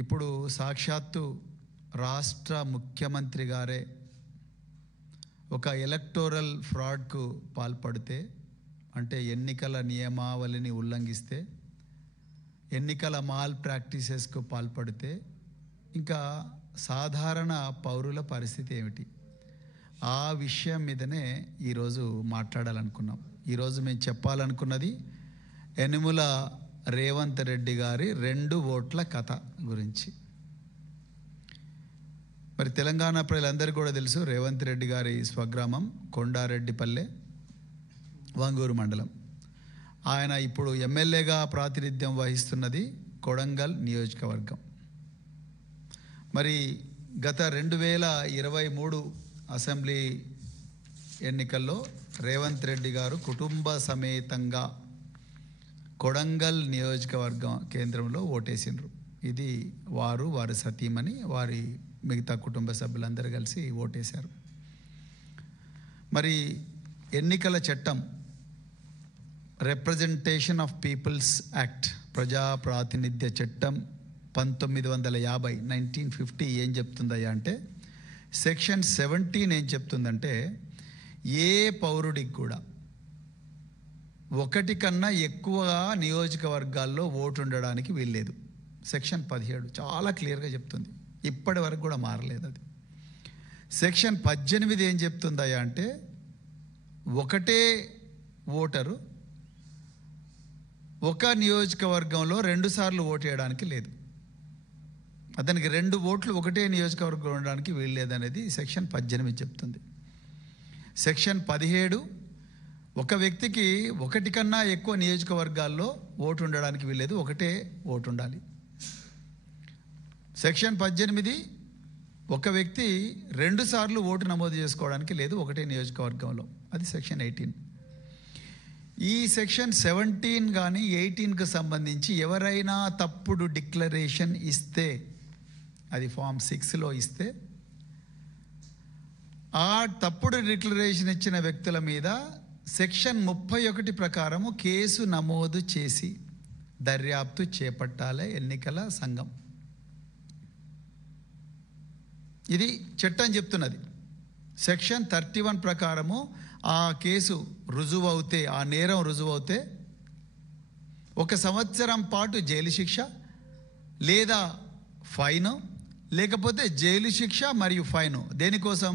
ఇప్పుడు సాక్షాత్తు రాష్ట్ర ముఖ్యమంత్రి గారే ఒక ఎలక్టోరల్ ఫ్రాడ్కు పాల్పడితే, అంటే ఎన్నికల నియమావళిని ఉల్లంఘిస్తే, ఎన్నికల మాల్ ప్రాక్టీసెస్కు పాల్పడితే ఇంకా సాధారణ పౌరుల పరిస్థితి ఏమిటి? ఆ విషయం మీదనే ఈరోజు మాట్లాడాలనుకున్నాం. ఈరోజు మేము చెప్పాలనుకున్నది యనుమల రేవంత్ రెడ్డి గారి 2 ఓట్ల కథ గురించి. మరి తెలంగాణ ప్రజలందరికీ కూడా తెలుసు, రేవంత్ రెడ్డి గారి స్వగ్రామం కొండారెడ్డిపల్లె, వంగూరు మండలం. ఆయన ఇప్పుడు ఎమ్మెల్యేగా ప్రాతినిధ్యం వహిస్తున్నది కొడంగల్ నియోజకవర్గం. మరి గత 2023 అసెంబ్లీ ఎన్నికల్లో రేవంత్ రెడ్డి గారు కుటుంబ సమేతంగా కొడంగల్ నియోజకవర్గం కేంద్రంలో ఓటేసిండ్రు. ఇది వారి సతీమణి, వారి మిగతా కుటుంబ సభ్యులందరూ కలిసి ఓటేశారు. మరి ఎన్నికల చట్టం రిప్రజెంటేషన్ ఆఫ్ పీపుల్స్ యాక్ట్, ప్రజా ప్రాతినిధ్య చట్టం 1950 ఏం చెప్తుందయ్యా అంటే, సెక్షన్ 17 ఏం చెప్తుందంటే, ఏ పౌరుడికి కూడా 1 కన్నా ఎక్కువ నియోజకవర్గాల్లో ఓటు ఉండడానికి వీల్లేదు. సెక్షన్ 17 చాలా క్లియర్గా చెప్తుంది. ఇప్పటి వరకు కూడా మారలేదు అది. సెక్షన్ 18 ఏం చెప్తుందయ్యా అంటే, ఒకటే ఓటరు ఒక నియోజకవర్గంలో 2 సార్లు ఓటు వేయడానికి లేదు. అతనికి 2 ఓట్లు ఒకటే నియోజకవర్గం ఉండడానికి వీల్లేదనేది సెక్షన్ 18 చెప్తుంది. సెక్షన్ 17 ఒక వ్యక్తికి 1 కన్నా ఎక్కువ నియోజకవర్గాల్లో ఓటు ఉండడానికి వీల్లేదు, ఒకటే ఓటు ఉండాలి. సెక్షన్ 18 ఒక వ్యక్తి 2 సార్లు ఓటు నమోదు చేసుకోవడానికి లేదు, ఒకటే నియోజకవర్గంలో. అది సెక్షన్ 18. ఈ సెక్షన్ 17 కానీ 18కు సంబంధించి ఎవరైనా తప్పుడు డిక్లరేషన్ ఇస్తే, అది ఫామ్ 6లో ఇస్తే, ఆ తప్పుడు డిక్లరేషన్ ఇచ్చిన వ్యక్తుల మీద సెక్షన్ 31 ప్రకారము కేసు నమోదు చేసి దర్యాప్తు చేపట్టాలి ఎన్నికల సంఘం. ఇది చట్టం చెప్తున్నది. సెక్షన్ 31 ప్రకారము ఆ కేసు రుజువవుతే, ఆ నేరం రుజువవుతే 1 సంవత్సరం పాటు జైలు శిక్ష లేదా ఫైను, లేకపోతే జైలు శిక్ష మరియు ఫైను. దేనికోసం?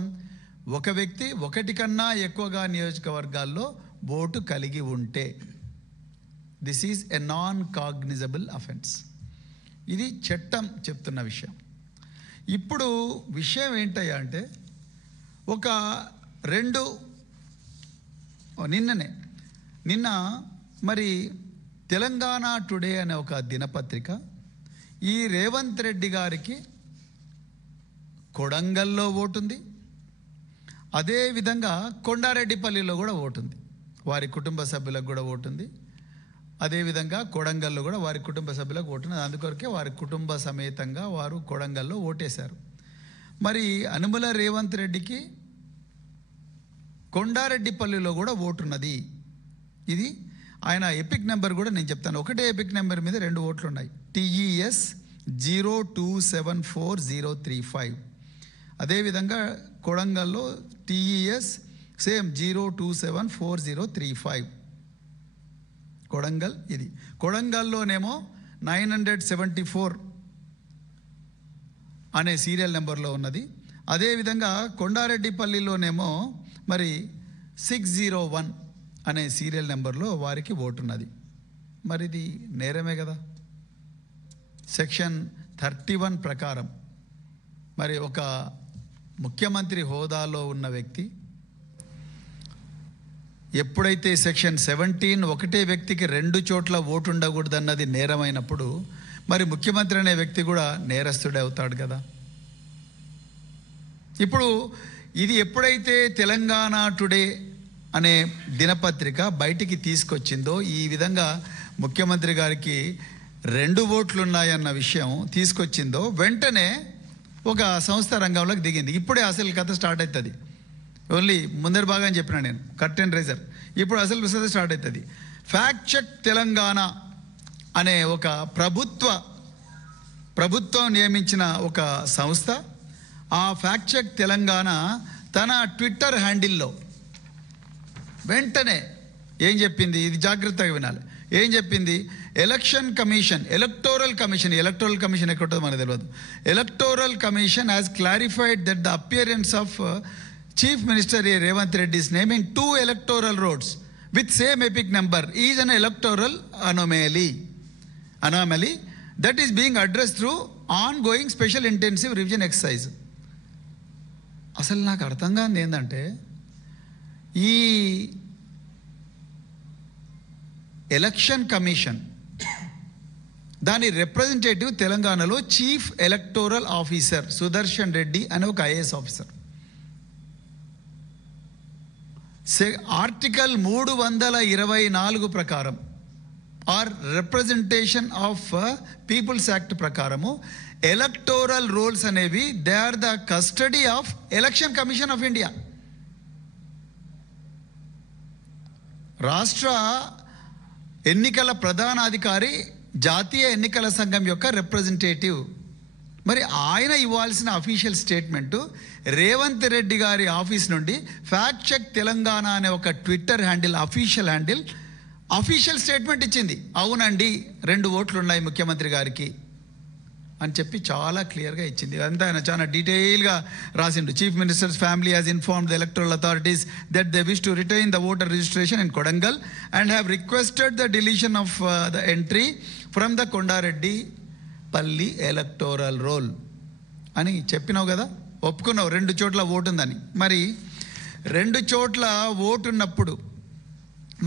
ఒక వ్యక్తి 1 కన్నా ఎక్కువగా నియోజకవర్గాల్లో ఓటు కలిగి ఉంటే. This is a non cognizable offence. ఇది చట్టం చెప్తున్న విషయం. ఇప్పుడు విషయం ఏంటయ్యా అంటే, నిన్న మరి తెలంగాణ టుడే అనే ఒక దినపత్రిక ఈ రేవంత్ రెడ్డి గారికి కొడంగల్లో ఓటుంది, అదేవిధంగా కొండారెడ్డిపల్లిలో కూడా ఓటుంది, వారి కుటుంబ సభ్యులకు కూడా ఓటుంది, అదేవిధంగా కొడంగల్లో కూడా వారి కుటుంబ సభ్యులకు ఓటుంది. అందుకొరకే వారి కుటుంబ సమేతంగా వారు కొడంగల్లో ఓటేశారు. మరి యనుమల రేవంత్ రెడ్డికి కొండారెడ్డిపల్లిలో కూడా ఓటున్నది. ఇది ఆయన ఎపిక్ నెంబర్ కూడా నేను చెప్తాను. ఒకటే ఎపిక్ నెంబర్ మీద 2 ఓట్లు ఉన్నాయి. TES 0274035. అదేవిధంగా కొడంగల్లో TES సేమ్ 0274035. కొడంగల్ ఇది. కొడంగల్లోనేమో 974 అనే సీరియల్ నెంబర్లో ఉన్నది. అదేవిధంగా కొండారెడ్డిపల్లిలోనేమో మరి 601 అనే సీరియల్ నెంబర్లో వారికి ఓటున్నది. మరి ఇది నేరమే కదా. సెక్షన్ 31 ప్రకారం మరి ఒక ముఖ్యమంత్రి హోదాలో ఉన్న వ్యక్తి ఎప్పుడైతే సెక్షన్ 17 ఒకటే వ్యక్తికి 2 చోట్ల ఓటు ఉండకూడదన్నది నేరమైనప్పుడు, మరి ముఖ్యమంత్రి అనే వ్యక్తి కూడా నేరస్తుడే అవుతాడు కదా. ఇప్పుడు ఇది ఎప్పుడైతే తెలంగాణ టుడే అనే దినపత్రిక బయటికి తీసుకొచ్చిందో, ఈ విధంగా ముఖ్యమంత్రి గారికి 2 ఓట్లు ఉన్నాయన్న విషయం తీసుకొచ్చిందో, వెంటనే ఒక సంస్థ రంగంలోకి దిగింది. ఇప్పుడే అసలు కథ స్టార్ట్ అవుతుంది. ఓన్లీ ముందరి భాగం చెప్పినా నేను, కర్టెన్ రైజర్. ఇప్పుడు అసలు విషయం స్టార్ట్ అవుతుంది. ఫ్యాక్ట్ చెక్ తెలంగాణ అనే ఒక ప్రభుత్వ ప్రభుత్వం నియమించిన ఒక సంస్థ. ఆ ఫ్యాక్ట్ చెక్ తెలంగాణ తన ట్విట్టర్ హ్యాండిల్లో వెంటనే ఏం చెప్పింది, ఇది జాగ్రత్తగా వినాలి. ఏం చెప్పింది, ఎలక్టోరల్ కమిషన్ ఎక్కడుంటుందో మనకు తెలియదు. Electoral commission has clarified that the appearance of chief minister Revanth Reddy's name in 2 electoral roads with same epic number is an electoral anomaly that is being addressed through ongoing special intensive revision exercise. అసలు నాకు అర్థం కాదు ఏంటంటే, ఈ election commission దాని representative తెలంగాణలో chief electoral officer Sudarshan Reddy అనే ఒక ఐఏఎస్ ఆఫీసర్. ఆర్టికల్ 324 ప్రకారం or representation of people's act ప్రకారము ఎలక్టోరల్ రోల్స్ అనేవి they are the custody of election commission of India. రాష్ట్ర ఎన్నికల ప్రధానాధికారి జాతీయ ఎన్నికల సంఘం యొక్క రిప్రజెంటేటివ్. మరి ఆయన ఇవ్వాల్సిన అఫీషియల్ స్టేట్మెంటు రేవంత్ రెడ్డి గారి ఆఫీస్ నుండి ఫ్యాక్ట్ చెక్ తెలంగాణ అనే ఒక ట్విట్టర్ హ్యాండిల్ అఫీషియల్ స్టేట్మెంట్ ఇచ్చింది. అవునండి 2 ఓట్లు ఉన్నాయి ముఖ్యమంత్రి గారికి అని చెప్పి చాలా క్లియర్గా ఇచ్చింది. అంతా ఆయన చాలా డీటెయిల్గా రాసిండు. Chief ministers family has informed the electoral authorities that they wish to retain the voter registration in Kodangal and have requested the deletion of the entry from the Kondareddy పల్లి ఎలక్టోరల్ రోల్ అని చెప్పినావు కదా, ఒప్పుకున్నావు 2 చోట్ల ఓటు ఉందని. మరి 2 చోట్ల ఓటు ఉన్నప్పుడు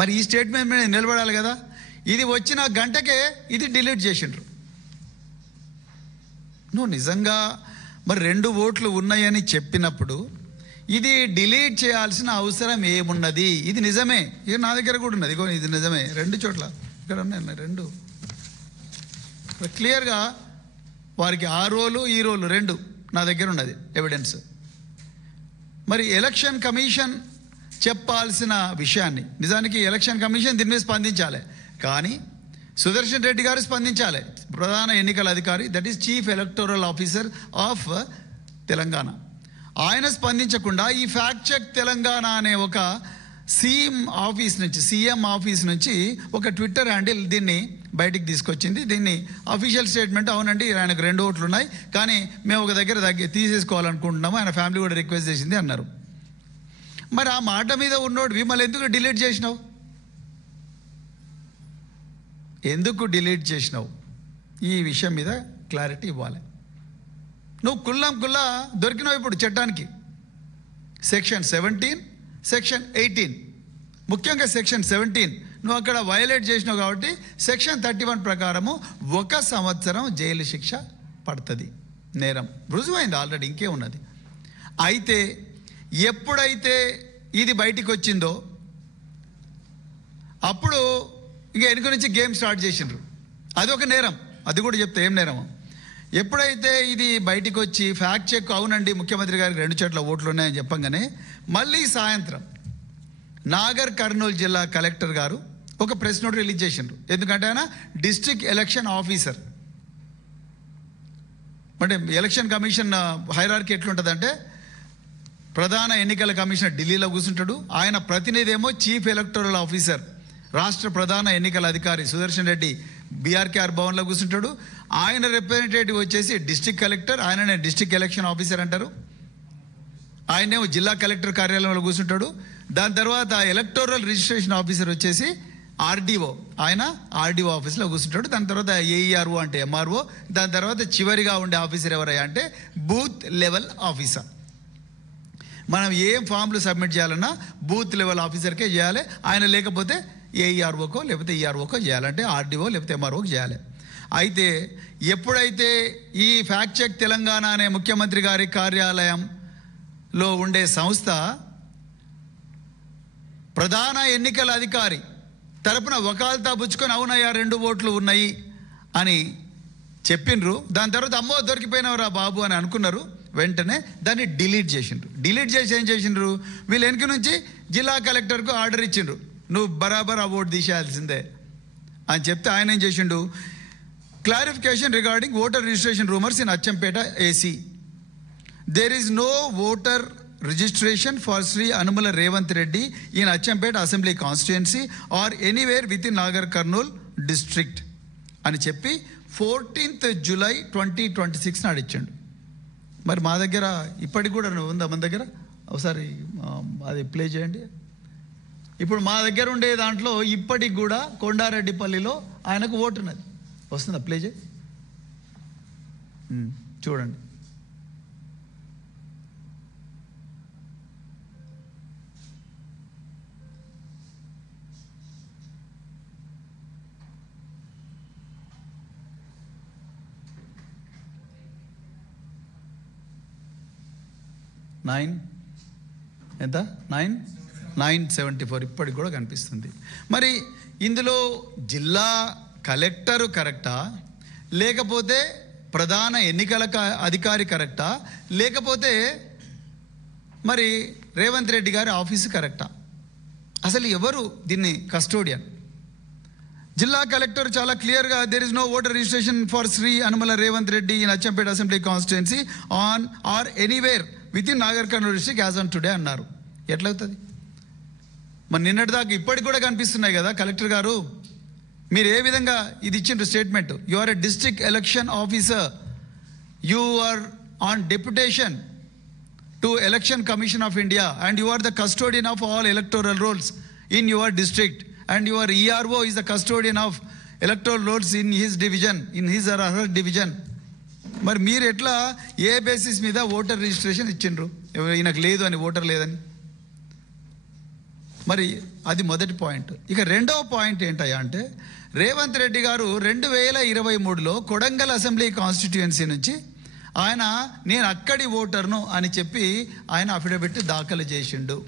మరి ఈ స్టేట్మెంట్ మీద నిలబడాలి కదా. ఇది వచ్చిన గంటకే ఇది డిలీట్ చేసిండ్రు. నువ్వు నిజంగా మరి 2 ఓట్లు ఉన్నాయని చెప్పినప్పుడు ఇది డిలీట్ చేయాల్సిన అవసరం ఏమున్నది? ఇది నిజమే, ఇది నా దగ్గర కూడా ఉన్నది. ఇగో ఇది నిజమే, 2 చోట్ల ఇక్కడ ఉన్నాయి 2 క్లియర్గా. వారికి ఆ రోలు ఈ రోలు 2 నా దగ్గర ఉన్నది ఎవిడెన్స్. మరి ఎలక్షన్ కమిషన్ చెప్పాల్సిన విషయాన్ని నిజానికి ఎలక్షన్ కమిషన్ దీని మీద స్పందించాలి, కానీ సుదర్శన్ రెడ్డి గారు స్పందించాలి, ప్రధాన ఎన్నికల అధికారి, that is chief electoral officer of Telangana. ఆయన స్పందించకుండా ఈ ఫ్యాక్ట్ చెక్ తెలంగాణ అనే ఒక సీఎం ఆఫీస్ నుంచి ఒక ట్విట్టర్ హ్యాండిల్ దీన్ని బయటికి తీసుకొచ్చింది. దీన్ని అఫీషియల్ స్టేట్మెంట్, అవునండి ఆయనకు 2 ఓట్లు ఉన్నాయి కానీ మేము ఒక దగ్గర తీసేసుకోవాలనుకుంటున్నాము, ఆయన ఫ్యామిలీ కూడా రిక్వెస్ట్ చేసింది అన్నారు. మరి ఆ మాట మీద ఉన్నోడు మళ్ళీ ఎందుకు డిలీట్ చేసినావు? ఈ విషయం మీద క్లారిటీ ఇవ్వాలి. నువ్వు కుల్లా దొరికినావు ఇప్పుడు చట్టానికి. సెక్షన్ 17, సెక్షన్ 18, ముఖ్యంగా సెక్షన్ 17 నువ్వు అక్కడ వయలేట్ చేసినావు కాబట్టి సెక్షన్ 31 ప్రకారము 1 సంవత్సరం జైలు శిక్ష పడుతుంది. నేరం రుజువైంది ఆల్రెడీ, ఇంకే ఉన్నది. అయితే ఎప్పుడైతే ఇది బయటికి వచ్చిందో అప్పుడు ఇంకా వెనుక నుంచి గేమ్ స్టార్ట్ చేసిండ్రు. అది ఒక నేరం, అది కూడా చెప్తే ఏం నేరమో. ఎప్పుడైతే ఇది బయటికి వచ్చి ఫ్యాక్ట్ చెక్ అవునండి ముఖ్యమంత్రి గారికి 2 చోట్ల ఓట్లు ఉన్నాయని చెప్పంగానే మళ్ళీ సాయంత్రం నాగర్ కర్నూలు జిల్లా కలెక్టర్ గారు ఒక ప్రెస్ నోట్ రిలీజ్ చేసిండ్రు. ఎందుకంటే ఆయన డిస్ట్రిక్ట్ ఎలక్షన్ ఆఫీసర్. అంటే ఎలక్షన్ కమిషన్ హైరార్కీ ఎట్లుంటుందంటే ప్రధాన ఎన్నికల కమిషనర్ ఢిల్లీలో కూర్చుంటాడు, ఆయన ప్రతినిధి ఏమో చీఫ్ ఎలక్టోరల్ ఆఫీసర్ రాష్ట్ర ప్రధాన ఎన్నికల అధికారి సుదర్శన్ రెడ్డి బీఆర్కేఆర్ భవన్లో కూర్చుంటాడు. ఆయన రిప్రజెంటేటివ్ వచ్చేసి డిస్ట్రిక్ట్ కలెక్టర్, ఆయననే డిస్ట్రిక్ట్ ఎలక్షన్ ఆఫీసర్ అంటారు. ఆయనేమో జిల్లా కలెక్టర్ కార్యాలయంలో కూర్చుంటాడు. దాని తర్వాత ఎలక్టోరల్ రిజిస్ట్రేషన్ ఆఫీసర్ వచ్చేసి ఆర్డీఓ, ఆయన ఆర్డీఓ ఆఫీస్లో కూర్చుంటాడు. దాని తర్వాత ఏఈఆర్ఓ అంటే ఎంఆర్ఓ, దాని తర్వాత చివరిగా ఉండే ఆఫీసర్ ఎవరయ్యా అంటే బూత్ లెవెల్ ఆఫీసర్. మనం ఏం ఫామ్లు సబ్మిట్ చేయాలన్నా బూత్ లెవెల్ ఆఫీసర్కే చేయాలి. ఆయన లేకపోతే ఏఈఆర్ఓకో లేకపోతే ఈఆర్ఓకో చేయాలంటే ఆర్డీఓ లేకపోతే ఎంఆర్ఓకి చేయాలి. అయితే ఎప్పుడైతే ఈ ఫ్యాక్ట్ చెక్ తెలంగాణ అనే ముఖ్యమంత్రి గారి కార్యాలయంలో ఉండే సంస్థ ప్రధాన ఎన్నికల అధికారి తరపున వకాల్తా పుచ్చుకొని అవునయ్యా 2 ఓట్లు ఉన్నాయి అని చెప్పిండ్రు. దాని తర్వాత అమ్మో దొరికిపోయినవరా బాబు అని అనుకున్నారు. వెంటనే దాన్ని డిలీట్ చేసిండ్రు. డిలీట్ చేసి ఏం చేసిండ్రు, వీళ్ళు వెనక నుంచి జిల్లా కలెక్టర్కు ఆర్డర్ ఇచ్చిండ్రు, నువ్వు బరాబర్ ఆ ఓటు తీసేయాల్సిందే అని చెప్తే ఆయన ఏం చేసిండు, Clarification regarding voter registration rumors in Acchampeta AC. There is no voter registration for Sri Anumala Revanth Reddy in Acchampeta Assembly constituency or anywhere within Nagar Karnool district. అని చెప్పి 14th July 2026 నాడు ఇచ్చాడు. మరి మా దగ్గర ఇప్పటికి కూడా ఉందా మన దగ్గర? ఒకసారి అది ప్లే చేయండి. ఇప్పుడు మా దగ్గర ఉండే దాంట్లో ఇప్పటికి కూడా కొండారెడ్డిపల్లిలో ఆయనకు ఓటు ఉన్నది. వస్తుందా? ప్లే చేయి, చూడండి. ఎంత 974 ఇప్పటికి కూడా కనిపిస్తుంది. మరి ఇందులో జిల్లా కలెక్టరు కరెక్టా, లేకపోతే ప్రధాన ఎన్నికల అధికారి కరెక్టా, లేకపోతే మరి రేవంత్ రెడ్డి గారి ఆఫీసు కరెక్టా? అసలు ఎవరు దీన్ని కస్టోడియన్? జిల్లా కలెక్టర్ చాలా క్లియర్గా there is no voter registration for Shri Anumula Revanth Reddy in Achampet assembly constituency on or anywhere within Nagar Kurnool district as on today అన్నారు. ఎట్లవుతుంది? మరి నిన్నటి దాకా ఇప్పటికి కూడా కనిపిస్తున్నాయి కదా కలెక్టర్ గారు. మీరు ఏ విధంగా ఇది ఇచ్చిండ్రు statement? You are a district election officer, you are on deputation to election commission of India and you are the custodian of all electoral rolls in your district and your ERO is the custodian of electoral rolls in his division, in his or her division. మరి మీరు ఎట్లా ఏ basis మీద voter registration ఇచ్చిండ్రు? ఈయనకు లేదు అని, voter లేదని. మరి అది మొదటి పాయింట్. ఇక రెండవ పాయింట్ ఏంటయ్యా అంటే, రేవంత్ రెడ్డి గారు 2023లో కొడంగల్ అసెంబ్లీ కాన్స్టిట్యుయెన్సీ నుంచి ఆయన నేను అక్కడి ఓటర్ను అని చెప్పి ఆయన అఫిడవిట్ దాఖలు చేసిండు.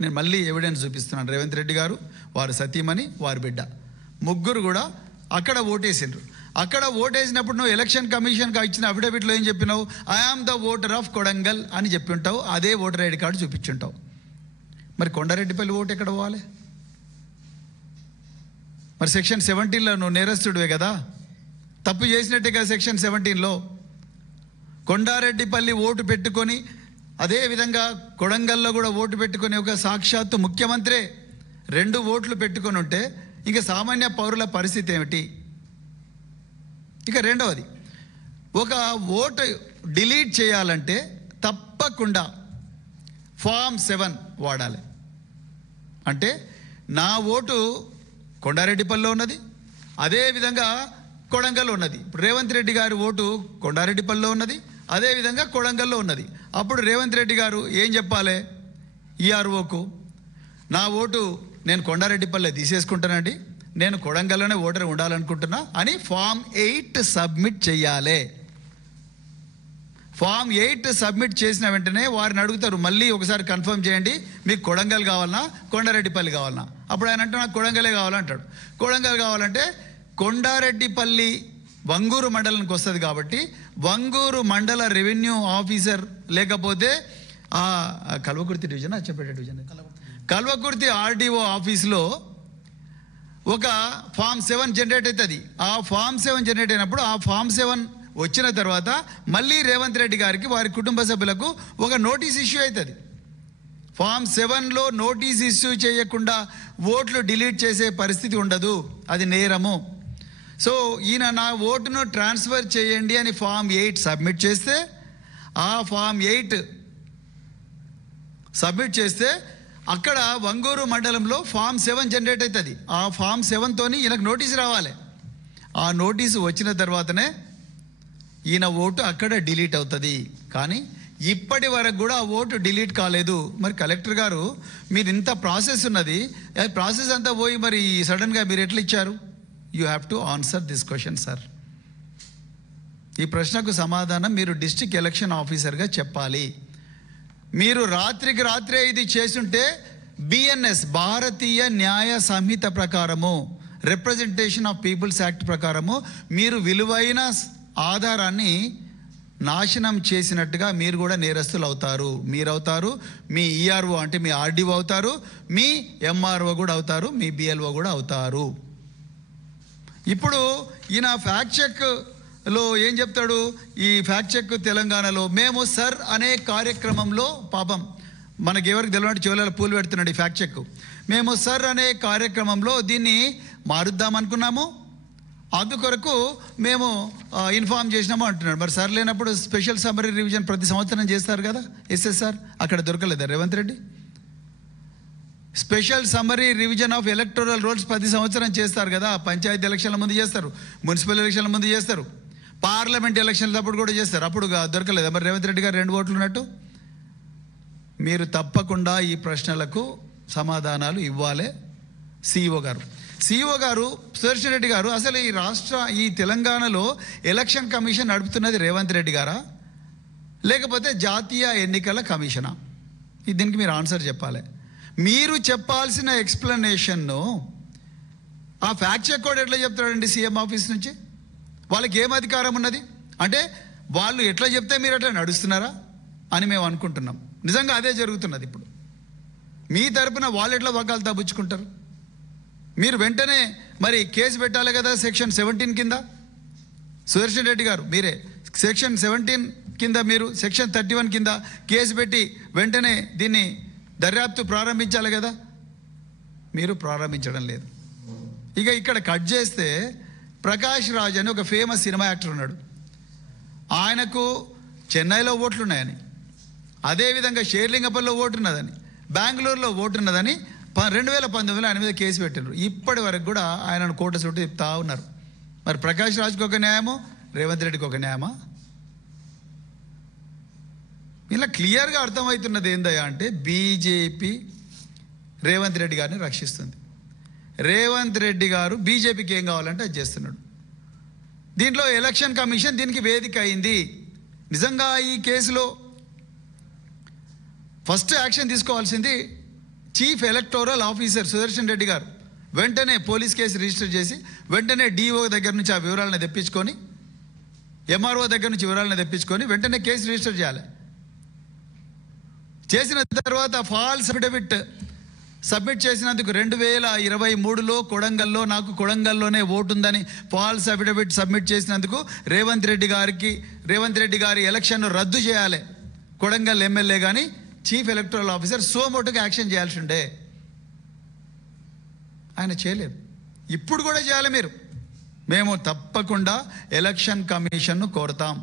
నేను మళ్ళీ ఎవిడెన్స్ చూపిస్తున్నాను. రేవంత్ రెడ్డి గారు, వారు సతీమణి, వారి బిడ్డ, ముగ్గురు కూడా అక్కడ ఓటేసిండ్రు. అక్కడ ఓటేసినప్పుడు నువ్వు ఎలక్షన్ కమిషన్కి ఇచ్చిన అఫిడవిట్లో ఏం చెప్పినావు? I am the voter of Kodangal అని చెప్పి ఉంటావు. అదే ఓటర్ ఐడి కార్డు చూపించుంటావు. మరి కొండారెడ్డిపల్లి ఓటు ఎక్కడ పోవాలి? మరి సెక్షన్ 17లో నువ్వు నేరస్తుడివే కదా, తప్పు చేసినట్టే కదా సెక్షన్ 17లో. కొండారెడ్డిపల్లి ఓటు పెట్టుకొని అదేవిధంగా కొడంగల్లో కూడా ఓటు పెట్టుకొని ఒక సాక్షాత్తు ముఖ్యమంత్రే 2 ఓట్లు పెట్టుకొని ఉంటే ఇక సామాన్య పౌరుల పరిస్థితి ఏమిటి? ఇక రెండవది, ఒక ఓటు డిలీట్ చేయాలంటే తప్పకుండా ఫామ్ 7 వాడాలి. అంటే నా ఓటు కొండారెడ్డిపల్లిలో ఉన్నది, అదేవిధంగా కొడంగల్లో ఉన్నది. ఇప్పుడు రేవంత్ రెడ్డి గారి ఓటు కొండారెడ్డిపల్లిలో ఉన్నది, అదేవిధంగా కొడంగల్లో ఉన్నది. అప్పుడు రేవంత్ రెడ్డి గారు ఏం చెప్పాలి ఈఆర్ఓకు? నా ఓటు నేను కొండారెడ్డిపల్లి తీసేసుకుంటానండి, నేను కొడంగల్లోనే ఓటర్ ఉండాలనుకుంటున్నా అని ఫామ్ 8 సబ్మిట్ చేయాలి. ఫామ్ 8 సబ్మిట్ చేసిన వెంటనే వారిని అడుగుతారు, మళ్ళీ ఒకసారి కన్ఫర్మ్ చేయండి, మీకు కొడంగల్ కావాలన్నా కొండారెడ్డిపల్లి కావాలన్నా? అప్పుడు ఆయన అంటే నాకు కొడంగలే కావాలంటాడు. కొడంగల్ కావాలంటే కొండారెడ్డిపల్లి వంగూరు మండలానికి వస్తుంది కాబట్టి వంగూరు మండల రెవెన్యూ ఆఫీసర్ లేకపోతే Kalwakurthy division, Achampet division, Kalwakurthy RDO ఆఫీస్లో ఒక ఫామ్ 7 జనరేట్ అవుతుంది. ఆ ఫామ్ 7 జనరేట్ అయినప్పుడు ఆ ఫామ్ 7 వచ్చిన తర్వాత మళ్ళీ రేవంత్ రెడ్డి గారికి వారి కుటుంబ సభ్యులకు ఒక నోటీస్ ఇష్యూ అవుతుంది. ఫామ్ 7లో నోటీస్ ఇష్యూ చేయకుండా ఓట్లు డిలీట్ చేసే పరిస్థితి ఉండదు, అది నేరము. సో ఈయన నా ఓటును ట్రాన్స్ఫర్ చేయండి అని ఫామ్ 8 సబ్మిట్ చేస్తే, ఆ ఫామ్ 8 సబ్మిట్ చేస్తే అక్కడ వంగూరు మండలంలో ఫామ్ 7 జనరేట్ అవుతుంది. ఆ ఫామ్ 7తోని ఈయనకు నోటీసు రావాలి. ఆ నోటీసు వచ్చిన తర్వాతనే ఈయన ఓటు అక్కడ డిలీట్ అవుతుంది. కానీ ఇప్పటి వరకు కూడా ఆ ఓటు డిలీట్ కాలేదు. మరి కలెక్టర్ గారు, మీరు ఇంత ప్రాసెస్ ఉన్నది, ప్రాసెస్ అంతా పోయి మరి సడన్గా మీరు ఎట్లా ఇచ్చారు? You have to answer this question sir. ఈ ప్రశ్నకు సమాధానం మీరు డిస్ట్రిక్ట్ ఎలక్షన్ ఆఫీసర్గా చెప్పాలి. మీరు రాత్రికి రాత్రే ఇది చేసుంటే బిఎన్ఎస్ భారతీయ న్యాయ సంహిత ప్రకారము, రిప్రజెంటేషన్ ఆఫ్ పీపుల్స్ యాక్ట్ ప్రకారము మీరు విలువైన ఆధారాన్ని నాశనం చేసినట్టుగా మీరు కూడా నేరస్తులు అవుతారు. మీరు అవుతారు, మీ ఈఆర్ఓ అంటే మీ ఆర్డీఓ అవుతారు, మీ ఎంఆర్ఓ కూడా అవుతారు, మీ బిఎల్ఓ కూడా అవుతారు. ఇప్పుడు ఈయన ఫ్యాక్ట్ చెక్లో ఏం చెప్తాడు? ఈ ఫ్యాక్ట్ చెక్ తెలంగాణలో మేము సర్ అనే కార్యక్రమంలో పాపం మనకి ఎవరికి తెలియనట్టు చెవులలో పూలు పెడుతున్నాడు ఈ ఫ్యాక్ట్ చెక్. మేము సర్ అనే కార్యక్రమంలో దీన్ని మారుద్దాం అనుకున్నాము, అందుకొరకు మేము ఇన్ఫార్మ్ చేసినాము అంటున్నాడు. మరి సార్ లేనప్పుడు స్పెషల్ సమ్మరీ రివిజన్ ప్రతి సంవత్సరం చేస్తారు కదా ఎస్ఎస్ఆర్, అక్కడ దొరకలేదా Revanth Reddy? Special summary revision of electoral rolls ప్రతి సంవత్సరం చేస్తారు కదా. పంచాయతీ ఎలక్షన్ల ముందు చేస్తారు, మున్సిపల్ ఎలక్షన్ల ముందు చేస్తారు, పార్లమెంట్ ఎలక్షన్ల అప్పుడు కూడా చేస్తారు. అప్పుడు దొరకలేదా మరి రేవంత్ రెడ్డి గారు 2 ఓట్లు ఉన్నట్టు? మీరు తప్పకుండా ఈ ప్రశ్నలకు సమాధానాలు ఇవ్వాలి. సిఇఓ గారు సుదర్శన్ రెడ్డి గారు, అసలు ఈ తెలంగాణలో ఎలక్షన్ కమిషన్ నడుపుతున్నది రేవంత్ రెడ్డి గారా లేకపోతే జాతీయ ఎన్నికల కమిషనా? దీనికి మీరు ఆన్సర్ చెప్పాలి. మీరు చెప్పాల్సిన ఎక్స్ప్లెనేషన్ను ఆ ఫ్యాక్ట్ చెక్ కూడా ఎట్లా చెప్తాడండి సీఎం ఆఫీస్ నుంచి? వాళ్ళకి ఏం అధికారం ఉన్నది? అంటే వాళ్ళు ఎట్లా చెప్తే మీరు అట్లా నడుస్తున్నారా అని మేము అనుకుంటున్నాం. నిజంగా అదే జరుగుతున్నది. ఇప్పుడు మీ తరపున వాళ్ళు ఎట్లా వకాలు తబ్బుచ్చుకుంటారు? మీరు వెంటనే మరి కేసు పెట్టాలి కదా సెక్షన్ 17 కింద. సుదర్శన్ రెడ్డి గారు మీరే సెక్షన్ 17 కింద, మీరు సెక్షన్ 31 కింద కేసు పెట్టి వెంటనే దీన్ని దర్యాప్తు ప్రారంభించాలి కదా. మీరు ప్రారంభించడం లేదు. ఇక ఇక్కడ కట్ చేస్తే ప్రకాష్ రాజ్ అని ఒక ఫేమస్ సినిమా యాక్టర్ ఉన్నాడు. ఆయనకు చెన్నైలో ఓట్లు ఉన్నాయని, అదేవిధంగా షేర్లింగపల్లిలో ఓటు ఉన్నదని, బెంగళూరులో ఓటు ఉన్నదని 2019లో ఆయన మీద కేసు పెట్టారు. ఇప్పటి వరకు కూడా ఆయనను కోట చుట్టూ చెప్తా ఉన్నారు. మరి ప్రకాష్ రాజ్కి ఒక న్యాయమో రేవంత్ రెడ్డికి ఒక న్యాయమా? ఇలా క్లియర్గా అర్థమవుతున్నది ఏందయ్యా అంటే బీజేపీ రేవంత్ రెడ్డి గారిని రక్షిస్తుంది. రేవంత్ రెడ్డి గారు బీజేపీకి ఏం కావాలంటే అది చేస్తున్నాడు. దీంట్లో ఎలక్షన్ కమిషన్ దీనికి వేదిక అయింది. నిజంగా ఈ కేసులో ఫస్ట్ యాక్షన్ తీసుకోవాల్సింది chief electoral officer Sudarshan Reddy గారు. వెంటనే పోలీస్ కేసు రిజిస్టర్ చేసి వెంటనే డిఓ దగ్గర నుంచి ఆ వివరాలను తెప్పించుకొని, ఎంఆర్ఓ దగ్గర నుంచి వివరాలను తెప్పించుకొని వెంటనే కేసు రిజిస్టర్ చేయాలి. చేసిన తర్వాత ఫాల్స్ అఫిడవిట్ సబ్మిట్ చేసినందుకు 2023లో నాకు కొడంగల్లోనే ఓటు ఉందని ఫాల్స్ అఫిడవిట్ సబ్మిట్ చేసినందుకు రేవంత్ రెడ్డి గారి ఎలక్షన్ను రద్దు చేయాలి. కొడంగల్ ఎమ్మెల్యే కానీ చీఫ్ ఎలక్టోరల్ ఆఫీసర్ సోమోటుగా యాక్షన్ చేయాల్సి ఉండే, ఆయన చేయలేదు. ఇప్పుడు కూడా చేయాలి మీరు. మేము తప్పకుండా ఎలక్షన్ కమిషన్ను కోరుతాం.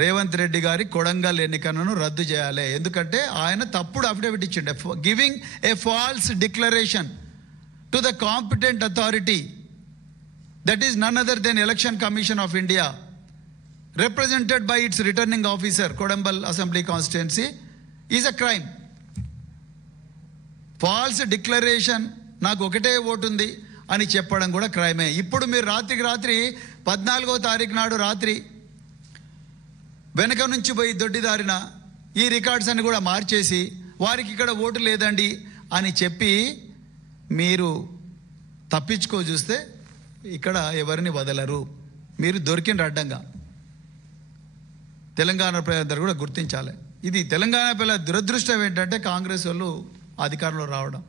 రేవంత్ రెడ్డి గారి కొడంగల్ ఎన్నికలను రద్దు చేయాలి. ఎందుకంటే ఆయన తప్పుడు అఫిడవిట్ ఇచ్చిండే, giving a false declaration to the competent authority that is none other than election commission of India represented by its returning officer, Kodambal Assembly Constituency, is a crime. False declaration నాకు ఒకటే vote ఉంది అని చెప్పడం కూడా క్రైమే. ఇప్పుడు మీరు రాత్రికి రాత్రి 14వ తారీఖు నాడు రాత్రి వెనక నుంచి పోయి దొడ్డిదారిన ఈ రికార్డ్స్ అన్ని కూడా మార్చేసి వారికి ఇక్కడ ఓటు లేదండి అని చెప్పి మీరు తప్పించుకో చూస్తే ఇక్కడ ఎవరిని వదలరు. మీరు దొరికిన అడ్డంగా. తెలంగాణ ప్రజలందరూ కూడా గుర్తించాలి. ఇది తెలంగాణ పిల్లల దురదృష్టం ఏంటంటే కాంగ్రెస్ వాళ్ళు అధికారంలో రావడం.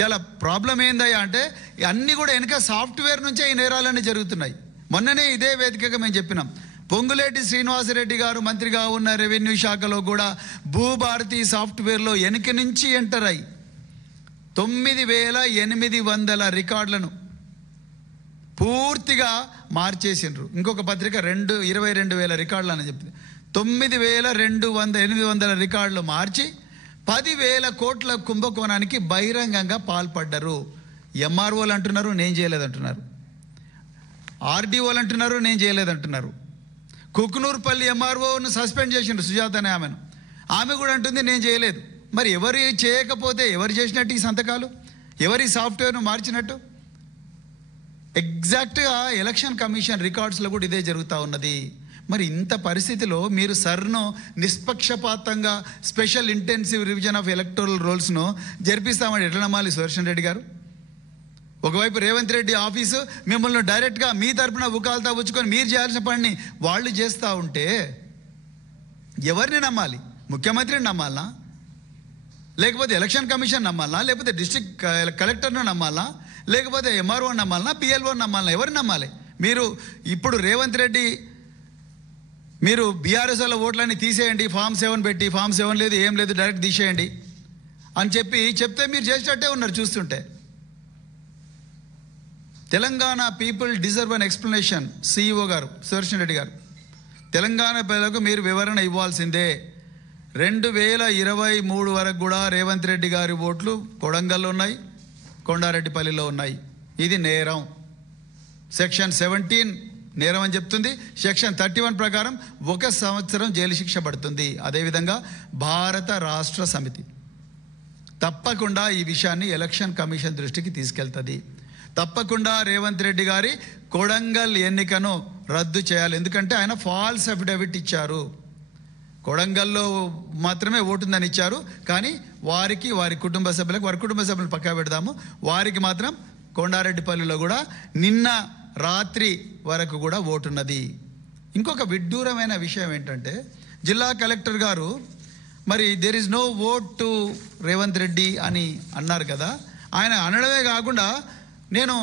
ఇలా ప్రాబ్లం ఏందయ్యా అంటే అన్నీ కూడా వెనక సాఫ్ట్వేర్ నుంచే ఈ నేరాలన్నీ జరుగుతున్నాయి. మొన్ననే ఇదే వేదికగా మేము చెప్పినాం. పొంగులేటి శ్రీనివాసరెడ్డి గారు మంత్రిగా ఉన్న రెవెన్యూ శాఖలో కూడా భూభారతి సాఫ్ట్వేర్లో వెనక నుంచి ఎంటర్ అయ్యి 9800 రికార్డులను పూర్తిగా మార్చేసిండ్రు. ఇంకొక పత్రిక 22,000 రికార్డులు అని చెప్పింది. 9,800 రికార్డులు మార్చి 10,000 కోట్ల కుంభకోణానికి బహిరంగంగా పాల్పడ్డారు. ఎంఆర్ఓలు అంటున్నారు నేను చేయలేదంటున్నారు, ఆర్డీఓలు అంటున్నారు నేను చేయలేదంటున్నారు. కుకునూర్పల్లి ఎంఆర్ఓను సస్పెండ్ చేసిండ్రు సుజాత అనే ఆమె కూడా అంటుంది నేను చేయలేదు. మరి ఎవరు చేయకపోతే ఎవరు చేసినట్టు ఈ సంతకాలు? ఎవరి సాఫ్ట్వేర్ను మార్చినట్టు? ఎగ్జాక్ట్గా ఎలక్షన్ కమిషన్ రికార్డ్స్లో కూడా ఇదే జరుగుతూ ఉన్నది. మరి ఇంత పరిస్థితిలో మీరు సర్ను నిష్పక్షపాతంగా special intensive revision of electoral రోల్స్ను జరిపిస్తామని ఎట్లా నమ్మాలి సుదర్శన్ రెడ్డి గారు? ఒకవైపు రేవంత్ రెడ్డి ఆఫీసు మిమ్మల్ని డైరెక్ట్గా మీ తరపున ఉకాలతా వచ్చుకొని మీరు చేయాల్సిన పనిని వాళ్ళు చేస్తూ ఉంటే ఎవరిని నమ్మాలి? ముఖ్యమంత్రిని నమ్మాలా, లేకపోతే ఎలక్షన్ కమిషన్ నమ్మాలా, లేకపోతే డిస్ట్రిక్ట్ కలెక్టర్ను నమ్మాలా, లేకపోతే ఎంఆర్ఓ నమ్మాలనా, పిఎల్ఓ నమ్మాలనా? ఎవరిని నమ్మాలి? మీరు ఇప్పుడు రేవంత్ రెడ్డి మీరు బీఆర్ఎస్ వాళ్ళ ఓట్లన్నీ తీసేయండి, ఫామ్ 7 పెట్టి, ఫామ్ 7 లేదు ఏం లేదు డైరెక్ట్ తీసేయండి అని చెప్తే మీరు చేసేటట్టే ఉన్నారు చూస్తుంటే. Telangana people deserve an explanation. CEO గారు సుదర్శన్ రెడ్డి గారు, తెలంగాణ ప్రజలకు మీరు వివరణ ఇవ్వాల్సిందే. 2023 వరకు కూడా రేవంత్ రెడ్డి గారి ఓట్లు కొడంగల్లో ఉన్నాయి, కొండారెడ్డిపల్లిలో ఉన్నాయి. ఇది నేరం. సెక్షన్ 17 నేరం అని చెప్తుంది. సెక్షన్ 31 ప్రకారం 1 సంవత్సరం జైలు శిక్ష పడుతుంది. అదేవిధంగా భారత రాష్ట్ర సమితి తప్పకుండా ఈ విషయాన్ని ఎలక్షన్ కమిషన్ దృష్టికి తీసుకెళ్తుంది. తప్పకుండా రేవంత్ రెడ్డి గారి కొడంగల్ ఎన్నికను రద్దు చేయాలి. ఎందుకంటే ఆయన ఫాల్స్ అఫిడవిట్ ఇచ్చారు. కొడంగల్లో మాత్రమే ఓటుందని ఇచ్చారు, కానీ వారి కుటుంబ సభ్యులు పక్కా పెడదాము, వారికి మాత్రం కొండారెడ్డిపల్లిలో కూడా నిన్న రాత్రి వరకు కూడా ఓటున్నది. ఇంకొక విడ్డూరమైన విషయం ఏంటంటే, జిల్లా కలెక్టర్ గారు మరి there is no vote to Revanth Reddy అని అన్నారు కదా. ఆయన అనడమే కాకుండా నేను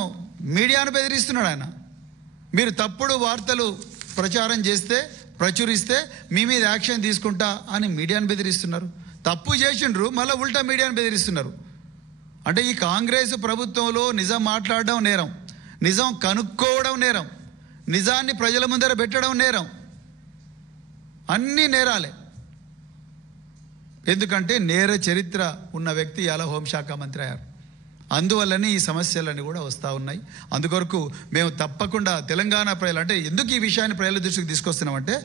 మీడియాను బెదిరిస్తున్నాడు ఆయన. మీరు తప్పుడు వార్తలు ప్రచురిస్తే మీ మీద యాక్షన్ తీసుకుంటా అని మీడియాను బెదిరిస్తున్నారు. తప్పు చేసిండ్రు, మళ్ళీ ఉల్టా మీడియాను బెదిరిస్తున్నారు. అంటే ఈ కాంగ్రెస్ ప్రభుత్వంలో నిజం మాట్లాడడం నేరం, నిజం కనుక్కోవడం నేరం, నిజాన్ని ప్రజల ముందర పెట్టడం నేరం, అన్నీ నేరాలే. ఎందుకంటే నేర చరిత్ర ఉన్న వ్యక్తి ఇలా హోంశాఖ మంత్రి అయ్యారు. అందువల్లనే ఈ సమస్యలన్నీ కూడా వస్తూ ఉన్నాయి. అందుకొరకు మేము తప్పకుండా తెలంగాణ ప్రజలు, అంటే ఎందుకు ఈ విషయాన్ని ప్రజల దృష్టికి తీసుకొస్తున్నామంటే,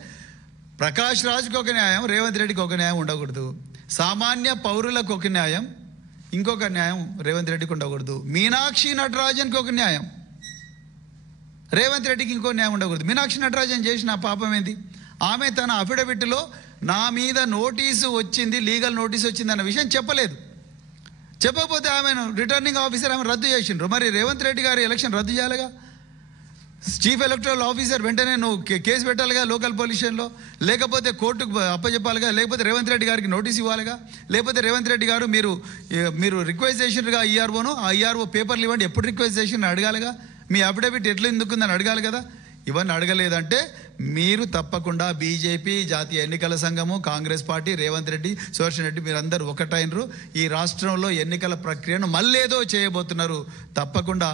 ప్రకాష్ రాజ్కి ఒక న్యాయం, రేవంత్ రెడ్డికి ఒక న్యాయం ఉండకూడదు. సామాన్య పౌరులకు ఒక న్యాయం, ఇంకొక న్యాయం రేవంత్ రెడ్డికి ఉండకూడదు. మీనాక్షి నటరాజన్కి ఒక న్యాయం, రేవంత్ రెడ్డికి ఇంకో న్యాయం ఉండకూడదు. మీనాక్షి నటరాజన్ చేసిన పాపం ఏంది? ఆమె తన అఫిడవిట్లో నా మీద నోటీసు వచ్చింది, లీగల్ నోటీసు వచ్చింది అన్న విషయం చెప్పలేదు. చెప్పకపోతే ఆమెను రిటర్నింగ్ ఆఫీసర్ ఆమె రద్దు చేసిండ్రు. మరి రేవంత్ రెడ్డి గారి ఎలక్షన్ రద్దు చేయాలిగా. చీఫ్ ఎలక్టరల్ ఆఫీసర్ వెంటనే నువ్వు కేసు పెట్టాలిగా లోకల్ పోలీస్ స్టేషన్లో, లేకపోతే కోర్టుకు అప్పచెప్పాలిగా, లేకపోతే రేవంత్ రెడ్డి గారికి నోటీస్ ఇవ్వాలిగా, లేకపోతే రేవంత్ రెడ్డి గారు మీరు రిక్వెస్ట్ చేసినట్టుగా ఈఆర్ఓను, ఆ ఈఆర్ఓ పేపర్లు ఇవ్వండి, ఎప్పుడు రిక్వెస్ట్ చేసి అడగాలిగా, మీ అఫిడవిట్ ఎట్లా ఎందుకుందని అడగాలి కదా. ఇవన్నీ అడగలేదంటే మీరు తప్పకుండా బీజేపీ, జాతీయ ఎన్నికల సంఘము, కాంగ్రెస్ పార్టీ, రేవంత్ రెడ్డి, సుదర్శన్ రెడ్డి మీరందరూ ఒకటైనరు. ఈ రాష్ట్రంలో ఎన్నికల ప్రక్రియను మళ్ళేదో చేయబోతున్నారు. తప్పకుండా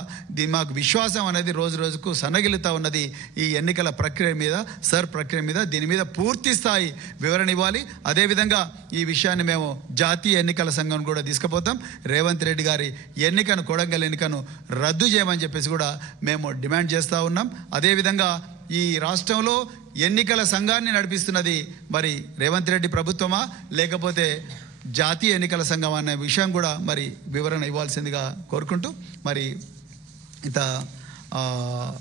మాకు విశ్వాసం అనేది రోజు రోజుకు సన్నగిలుతూ ఉన్నది. ఈ ఎన్నికల ప్రక్రియ మీద దీని మీద పూర్తి స్థాయి వివరణ ఇవ్వాలి. అదేవిధంగా ఈ విషయాన్ని మేము జాతీయ ఎన్నికల సంఘం కూడా తీసుకుపోతాం. రేవంత్ రెడ్డి గారి కొడంగల్ ఎన్నికను రద్దు చేయమని చెప్పేసి కూడా మేము డిమాండ్ చేస్తూ ఉన్నాం. అదేవిధంగా ఈ రాష్ట్రంలో ఎన్నికల సంఘాన్ని నడిపిస్తున్నది మరి రేవంత్ రెడ్డి ప్రభుత్వమా, లేకపోతే జాతీయ ఎన్నికల సంఘం అనే విషయం కూడా మరి వివరణ ఇవ్వాల్సిందిగా కోరుకుంటూ, మరి ఇంత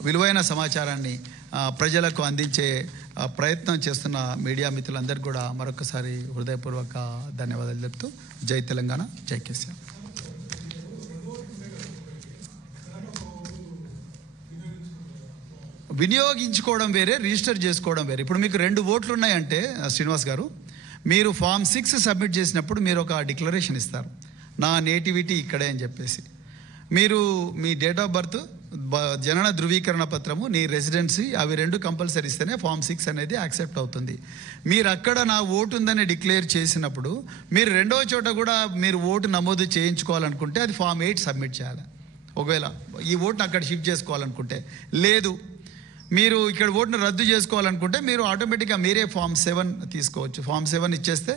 విలువైన సమాచారాన్ని ప్రజలకు అందించే ప్రయత్నం చేస్తున్న మీడియా మిత్రులందరికీ కూడా మరొకసారి హృదయపూర్వక ధన్యవాదాలు చెప్తూ, జై తెలంగాణ, జై కేసీఆర్. వినియోగించుకోవడం వేరే, రిజిస్టర్ చేసుకోవడం వేరే. ఇప్పుడు మీకు 2 ఓట్లు ఉన్నాయంటే శ్రీనివాస్ గారు, మీరు ఫామ్ 6 సబ్మిట్ చేసినప్పుడు మీరు ఒక డిక్లరేషన్ ఇస్తారు, నా నేటివిటీ ఇక్కడే అని చెప్పేసి. మీరు మీ డేట్ ఆఫ్ బర్త్, జనన ధృవీకరణ పత్రము, నీ రెసిడెన్సీ, అవి 2 కంపల్సరీ ఇస్తేనే ఫామ్ 6 అనేది యాక్సెప్ట్ అవుతుంది. మీరు అక్కడ నా ఓటు ఉందని డిక్లేర్ చేసినప్పుడు మీరు 2వ చోట కూడా మీరు ఓటు నమోదు చేయించుకోవాలనుకుంటే అది ఫామ్ 8 సబ్మిట్ చేయాలి. ఒకవేళ ఈ ఓటును అక్కడ షిఫ్ట్ చేసుకోవాలనుకుంటే, లేదు మీరు ఇక్కడ ఓటును రద్దు చేసుకోవాలనుకుంటే మీరు ఆటోమేటిక్గా మీరే ఫామ్ 7 తీసుకోవచ్చు. ఫామ్ 7 ఇచ్చేస్తే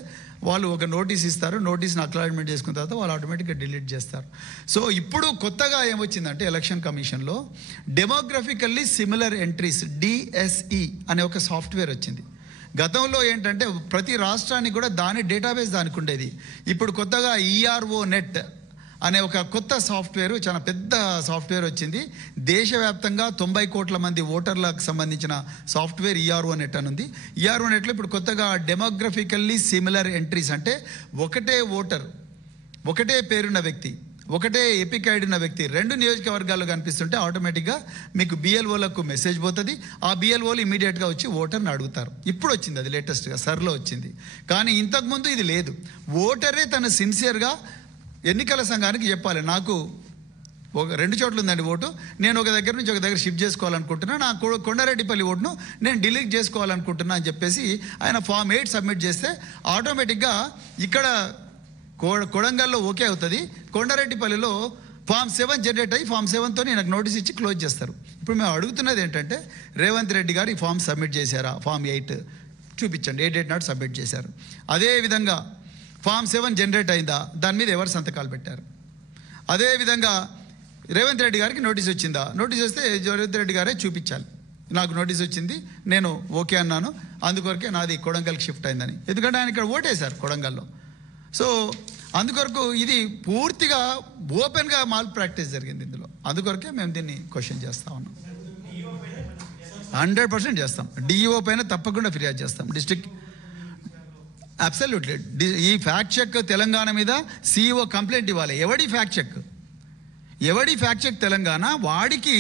వాళ్ళు ఒక నోటీస్ ఇస్తారు, నోటీస్ని అక్నాలెడ్జ్మెంట్ చేసుకున్న తర్వాత వాళ్ళు ఆటోమేటిక్గా డిలీట్ చేస్తారు. సో ఇప్పుడు కొత్తగా ఏమొచ్చిందంటే ఎలక్షన్ కమిషన్లో డెమోగ్రఫికల్లీ సిమిలర్ ఎంట్రీస్, డిఎస్ఈ అనే ఒక సాఫ్ట్వేర్ వచ్చింది. గతంలో ఏంటంటే ప్రతి రాష్ట్రానికి కూడా దాని డేటాబేస్ దానికి ఉండేది. ఇప్పుడు కొత్తగా ఈఆర్ఓ నెట్ అనే ఒక కొత్త సాఫ్ట్వేర్, చాలా పెద్ద సాఫ్ట్వేర్ వచ్చింది. దేశవ్యాప్తంగా 90 కోట్ల మంది ఓటర్లకు సంబంధించిన సాఫ్ట్వేర్ ఈఆర్ఓ నెట్ అని ఉంది. ఈఆర్ఓ నెట్లో ఇప్పుడు కొత్తగా డెమోగ్రఫికల్లీ సిమిలర్ ఎంట్రీస్, అంటే ఒకటే ఓటర్, ఒకటే పేరున్న వ్యక్తి, ఒకటే ఎపిక్ ఐడి ఉన్న వ్యక్తి 2 నియోజకవర్గాల్లో కనిపిస్తుంటే ఆటోమేటిక్గా మీకు బిఎల్ఓలకు మెసేజ్ పోతుంది. ఆ బిఎల్ఓలు ఇమీడియట్గా వచ్చి ఓటర్ని అడుగుతారు. ఇప్పుడు వచ్చింది అది, లేటెస్ట్గా సర్లో వచ్చింది. కానీ ఇంతకుముందు ఇది లేదు. ఓటరే తను సిన్సియర్గా ఎన్నికల సంఘానికి చెప్పాలి, నాకు ఒక 2 చోట్ల ఉందండి ఓటు. నేను ఒక దగ్గర నుంచి ఒక దగ్గర షిఫ్ట్ చేసుకోవాలనుకుంటున్నా, నా కొండారెడ్డిపల్లి ఓటును నేను డిలీట్ చేసుకోవాలనుకుంటున్నా అని చెప్పేసి ఆయన ఫామ్ 8 సబ్మిట్ చేస్తే ఆటోమేటిక్గా ఇక్కడ కొడంగల్లో ఓకే అవుతుంది, కొండారెడ్డిపల్లిలో ఫామ్ 7 జనరేట్ అయ్యి ఫామ్ 7తో నాకు నోటీస్ ఇచ్చి క్లోజ్ చేస్తారు. ఇప్పుడు మేము అడుగుతున్నది ఏంటంటే రేవంత్ రెడ్డి గారు ఈ ఫామ్ సబ్మిట్ చేశారా, ఫామ్ 8 చూపించండి, 8 డేట్ నాడు సబ్మిట్ చేశారు. అదేవిధంగా ఫామ్ 7 జనరేట్ అయిందా, దాని మీద ఎవరు సంతకాలు పెట్టారు. అదేవిధంగా రేవంత్ రెడ్డి గారికి నోటీస్ వచ్చిందా, నోటీస్ వస్తే రేవంత్ రెడ్డి గారే చూపించాలి, నాకు నోటీస్ వచ్చింది, నేను ఓకే అన్నాను, అందుకొరకే నాది కొడంగల్కి షిఫ్ట్ అయిందని. ఎందుకంటే ఆయన ఇక్కడ ఓటేశారు కొడంగల్లో. సో అందుకొరకు ఇది పూర్తిగా ఓపెన్గా మాల్ ప్రాక్టీస్ జరిగింది ఇందులో. అందుకొరకే మేము దీన్ని క్వశ్చన్ చేస్తా ఉన్నాం. 100% చేస్తాం. డిఈఓ పైన తప్పకుండా ఫిర్యాదు చేస్తాం. డిస్ట్రిక్ట్ అబ్సల్యూట్లీ ఈ ఫ్యాక్ట్ చెక్ తెలంగాణ మీద సిఇఓ కంప్లైంట్ ఇవ్వాలి. ఎవడి ఫ్యాక్ట్ చెక్ తెలంగాణ, వాడికి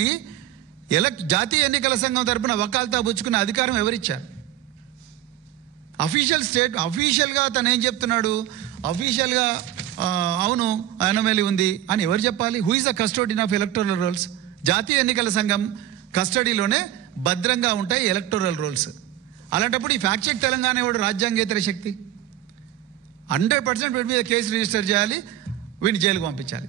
జాతీయ ఎన్నికల సంఘం తరపున వకాల్తా పుచ్చుకునే అధికారం ఎవరిచ్చారు? అఫీషియల్గా తను ఏం చెప్తున్నాడు, అఫీషియల్గా అవును అనమేలి ఉంది అని ఎవరు చెప్పాలి? Who is the custodian of electoral rolls? జాతీయ ఎన్నికల సంఘం కస్టడీలోనే భద్రంగా ఉంటాయి ఎలక్టోరల్ రోల్స్. అలాంటప్పుడు ఈ ఫ్యాక్ట్ చెక్ తెలంగాణ వాడు రాజ్యాంగేతర శక్తి. 100% వీడి మీద కేసు రిజిస్టర్ చేయాలి, వీడిని జైలుకు పంపించాలి.